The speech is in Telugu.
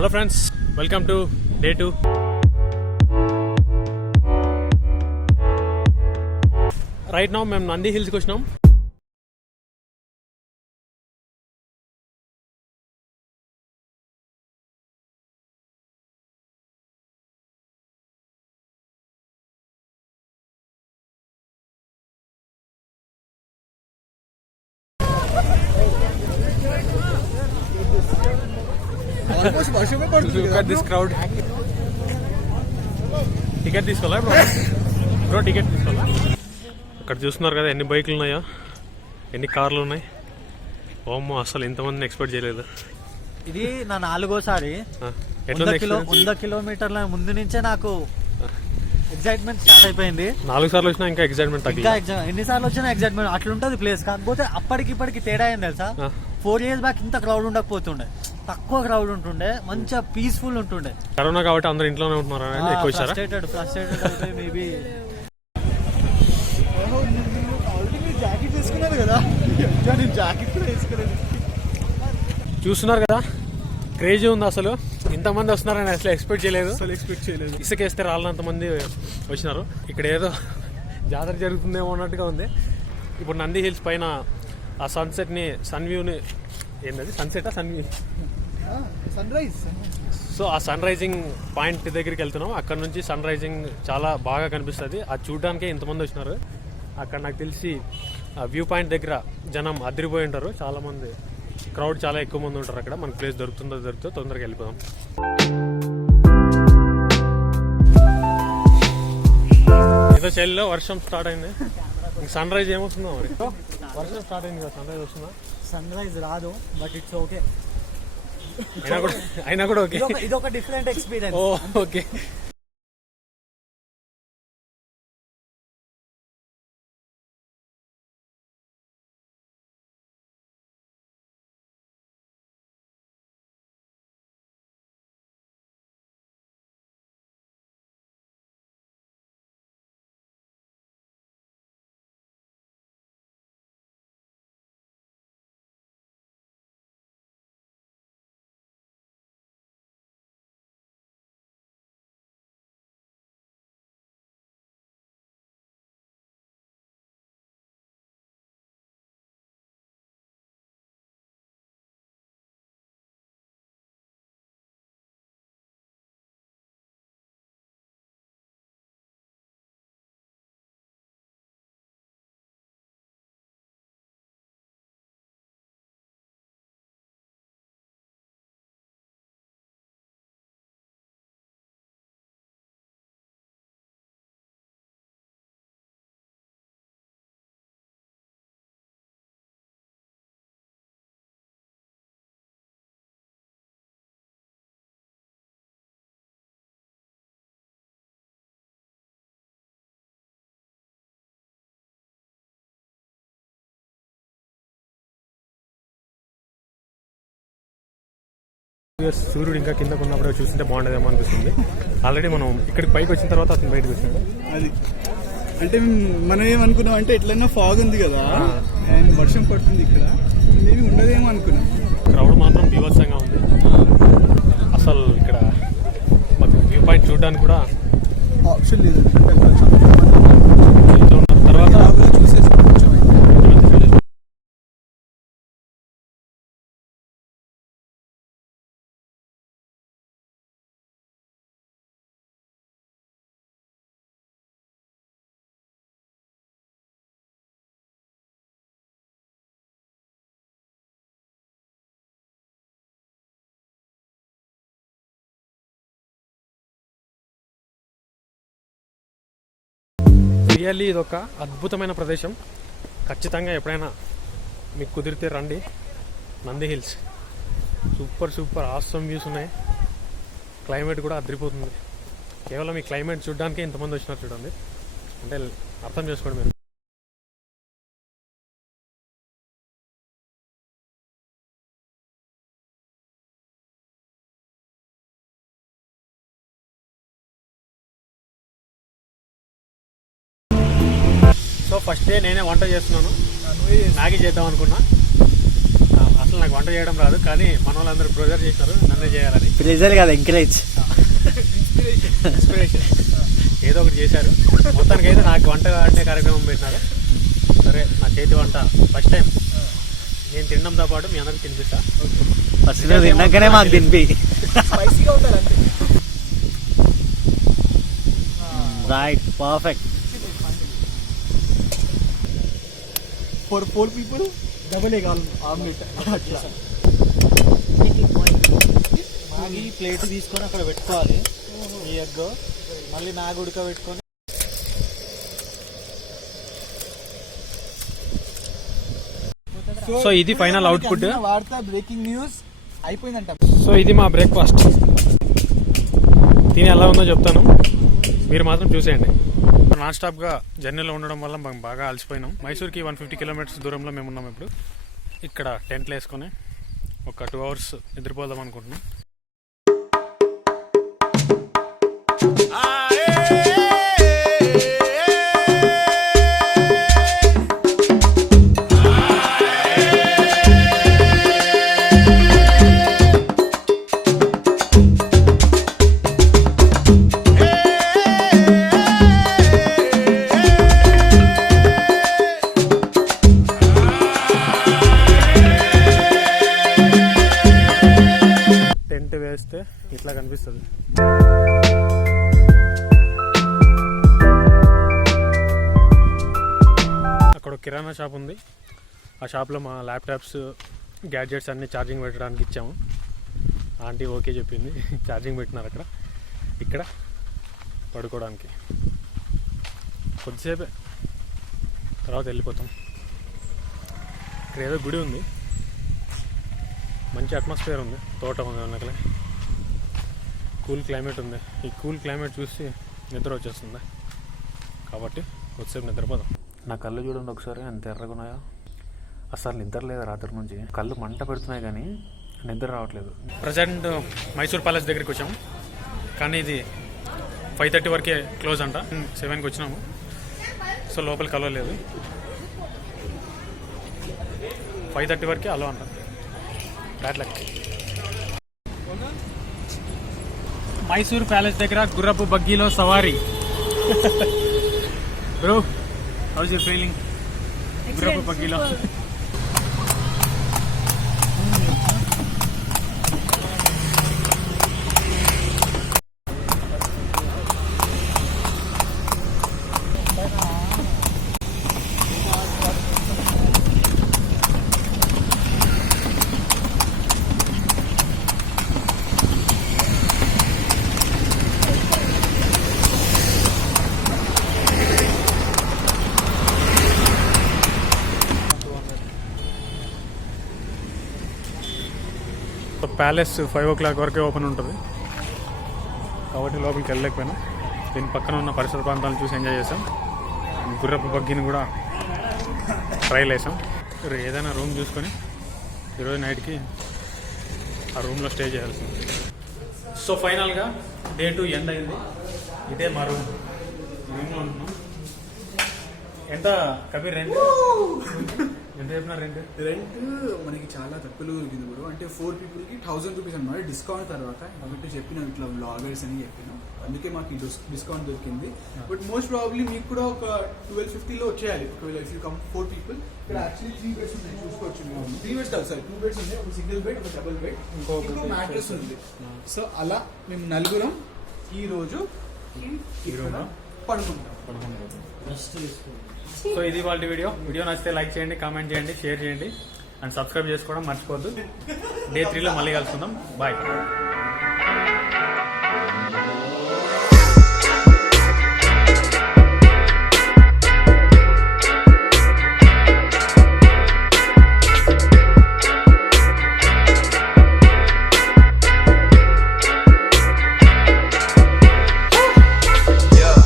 Hello friends, welcome to day 2. Right now మేము నంది హిల్స్కి వచ్చినాం. దిస్ క్రౌడ్ టికెట్ తీసుకోవాలా బ్రో? టికెట్ తీసుకోవాలా? అక్కడ చూస్తున్నారు కదా ఎన్ని బైకులు ఉన్నాయో, ఎన్ని కార్లు ఉన్నాయి. ఓమ్మో, అసలు ఇంతమందిని ఎక్స్పెక్ట్ చేయలేదు. ఇది నా 4గోసారి. 100 కిలోమీటర్ల ముందు నుంచే నాకు ఎగ్జైట్మెంట్ స్టార్ట్ అయిపోయింది. 4 సార్లు వచ్చినా ఇంకా ఎగ్జైట్మెంట్ ఎన్నిసార్లు వచ్చినా ఎగ్జైట్మెంట్ అట్లుంటది ప్లేస్. కాకపోతే అప్పటికి ఇప్పటికి తేడా ఏం తెలుసా? 4 years బ్యాక్ ఇంత క్రౌడ్ ఉండకపోతుండే, తక్కువ క్రౌడ్ ఉంటుండే, మంచిగా పీస్ఫుల్ ఉంటుండే. కరోనా కాబట్టి అందరు ఇంట్లోనే ఉంటున్నారు. Frustrated maybe. జాకెట్ తీసుకున్నారు కదా, జాకెట్ కూడా వేసుకోలేదు. చూస్తున్నారు కదా, క్రేజీ ఉంది అసలు. ఇంతమంది వస్తున్నారని అసలు ఎక్స్పెక్ట్ చేయలేదు. ఇసుకేస్తే రాళ్ళంత మంది వచ్చినారు. ఇక్కడ ఏదో జాతర జరుగుతుందేమో అన్నట్టుగా ఉంది. ఇప్పుడు నంది హిల్స్ పైన ఆ సన్సెట్ని, సన్ వ్యూని, ఏంటది సన్సెటా sun view, sun rise. So ఆ సన్ రైజింగ్ పాయింట్ దగ్గరికి వెళ్తున్నాం. అక్కడ నుంచి సన్ రైజింగ్ చాలా బాగా కనిపిస్తుంది. అది చూడడానికే ఇంతమంది వచ్చినారు. అక్కడ నాకు తెలిసి ఆ వ్యూ పాయింట్ దగ్గర జనం అదిరిపోయి ఉంటారు. చాలా మంది, క్రౌడ్ చాలా ఎక్కువ మంది ఉంటారు అక్కడ. మనకు ప్లేస్ దొరుకుతుందో తొందరగా వెళ్ళిపోదాం. ఏదో చలిలో వర్షం స్టార్ట్ అయింది. సన్ రైజ్ ఏమొస్తుందో మరి. వర్షం స్టార్ట్ అయింది కదా, సన్ రైజ్ వస్తుందా? సన్ రైజ్ రాదు, బట్ ఇట్స్ ఓకే. అయినా కూడా ఓకే. ఇది ఒక డిఫరెంట్ ఎక్స్పీరియన్స్. ఓకే. సూర్యుడు ఇంకా కిందకు ఉన్నప్పుడు చూస్తుంటే బాగుండేదేమో అనిపిస్తుంది. ఆల్రెడీ మనం ఇక్కడికి పైకి వచ్చిన తర్వాత అతను బయటకు వచ్చినాడు. అది అంటే మనం ఏమనుకున్నాం అంటే ఎట్లన్నా ఫాగ్ ఉంది కదా అండ్ వర్షం పడుతుంది, ఇక్కడ మేబీ ఉండదేమో అనుకున్నాం. క్రౌడ్ మాత్రం బీభత్సంగా ఉంది. అసలు ఇక్కడ మాకు వ్యూ పాయింట్ చూడడానికి కూడా ఆప్షన్ లేదు. తర్వాత రియల్లీ ఇది ఒక అద్భుతమైన ప్రదేశం. ఖచ్చితంగా ఎప్పుడైనా మీకు కుదిరితే రండి. Nandi hills super awesome views ఉన్నాయి. క్లైమేట్ కూడా అదిరిపోతుంది. కేవలం ఈ క్లైమేట్ చూడడానికే ఇంతమంది వచ్చినారు చూడండి. అంటే అర్థం చేసుకోండి మీరు. సో ఫస్ట్ డే నేనే వంట చేస్తున్నాను. మ్యాగీ చేద్దాం అనుకున్నా. అసలు నాకు వంట చేయడం రాదు, కానీ మన వాళ్ళందరూ ప్రెజర్ చేశారు నన్నే చేయాలని. ప్రెజర్ కాదు, ఎంకరేజ్, ఇన్స్పిరేషన్. ఏదో ఒకటి చేశారు. మొత్తానికి అయితే నాకు వంట ఆడే కార్యక్రమం పెట్టినారు. సరే, నా చేతి వంట ఫస్ట్ టైం నేను తినడంతో పాటు మీ అందరికి తినిపిస్తా. ఫస్ట్ తిన్నాకనే మాకు తినిపి. స్పైసీగా ఉండాలి అంతే. Right, perfect. For 4 people double egg omelette. Maggi plate తీసుకొని అక్కడ పెట్టుకోవాలి ఈ ఎగ్, మళ్ళీ నాకు ఉడకబెట్టుకొని. సో ఇది ఫైనల్ అవుట్పుట్. వార్త బ్రేకింగ్ న్యూస్ అయిపోయిందంట. సో ఇది మా బ్రేక్ఫాస్ట్. తిని ఎలా ఉందో చెప్తాను, మీరు మాత్రం చూసేయండి. నాన్ స్టాప్గా జర్నీలో ఉండడం వల్ల మేము బాగా అలసిపోయినాం. మైసూర్కి 150 kilometers దూరంలో మేము ఉన్నాం. ఇప్పుడు ఇక్కడ టెంట్లు వేసుకొని ఒక 2 hours నిద్రపోదాం అనుకుంటున్నాం. టెంట్ వేస్తే ఇట్లా కనిపిస్తుంది. అక్కడ ఒక కిరాణా షాప్ ఉంది. ఆ షాప్లో మా ల్యాప్టాప్స్, గ్యాడ్జెట్స్ అన్నీ ఛార్జింగ్ పెట్టడానికి ఇచ్చాము. ఆంటీ ఓకే చెప్పింది, ఛార్జింగ్ పెట్టినారు అక్కడ. ఇక్కడ పడుకోవడానికి కొద్దిసేపే, తర్వాత వెళ్ళిపోతాం. ఇక్కడ ఏదో గుడి ఉంది, మంచి అట్మాస్ఫియర్ ఉంది, తోట ఉంది వెనకలే, కూల్ క్లైమేట్ ఉంది. ఈ కూల్ క్లైమేట్ చూసి నిద్ర వచ్చేస్తుంది, కాబట్టి కొద్దిసేపు నిద్రపోదాం. నా కళ్ళు చూడండి ఒకసారి, ఎంత ఎర్రగా ఉన్నాయో. అసలు నిద్ర లేదు రాత్రి నుంచి, కళ్ళు మంట పెడుతున్నాయి కానీ నిద్ర రావట్లేదు. ప్రజెంట్ మైసూర్ ప్యాలెస్ దగ్గరికి వచ్చాము, కానీ ఇది 5:30 వరకే క్లోజ్ అంట. 7కి వచ్చినాము, సో లోపలికి కలవలేదు. 5:30 వరకే అలో అంట. Bad luck. మైసూర్ ప్యాలెస్ దగ్గర గుర్రపు బగ్గీలో సవారీ. Bro, how's your feeling? గుర్రపు బగ్గీలో ప్యాలెస్ 5 o'clock వరకే ఓపెన్ ఉంటుంది, కాబట్టి లోపలికి వెళ్ళలేకపోయినా. దీని పక్కన ఉన్న పరిసర ప్రాంతాలను చూసి ఎంజాయ్ చేసాం. గుర్రపు బగ్గీని కూడా ట్రైల్ వేసాం. ఏదైనా రూమ్ చూసుకొని ఈరోజు నైట్కి ఆ రూమ్లో స్టే చేయాల్సింది. సో ఫైనల్గా డే 2 ఎండ్ అయింది. ఇదే మా రూమ్లో ఉంటున్నాం. ఎంత కబీర్ రెంట్? ఎంత చెప్పిన రెంట్ మనకి చాలా తక్కువలో దొరికింది బ్రో. అంటే 4 peopleకి 1000 rupees అనమాట, డిస్కౌంట్ తర్వాత. కాబట్టి చెప్పిన ఇట్లా వ్లాగర్స్ అని చెప్పిన, అందుకే మాకు డిస్కౌంట్ దొరికింది. బట్ మోస్ట్ ప్రాబబ్లీ మీకు కూడా ఒక 1250లో వచ్చేయాలి ఒకవేళ ఇఫ్ యూ కమ్ 4 people. ఇక్కడ యాక్చువల్లీ 3 beds ఉన్నాయి, చూసుకోవచ్చు. 3 beds కాదు సార్, 2 beds ఉన్నాయి. ఒక సింగిల్ బెడ్, ఒక డబుల్ బెడ్, ఇంకో మ్యాట్రెస్ ఉంది. సో అలా మేము నలుగురం ఈ రోజు పడుకుంటాం. సో ఇది వాళ్ళ వీడియో నచ్చితే లైక్ చేయండి, కామెంట్ చేయండి, షేర్ చేయండి అండ్ సబ్స్క్రైబ్ చేసుకోవడం మర్చిపోవద్దు. డే 3లో మళ్ళీ కలుసుకుందాం. బాయ్.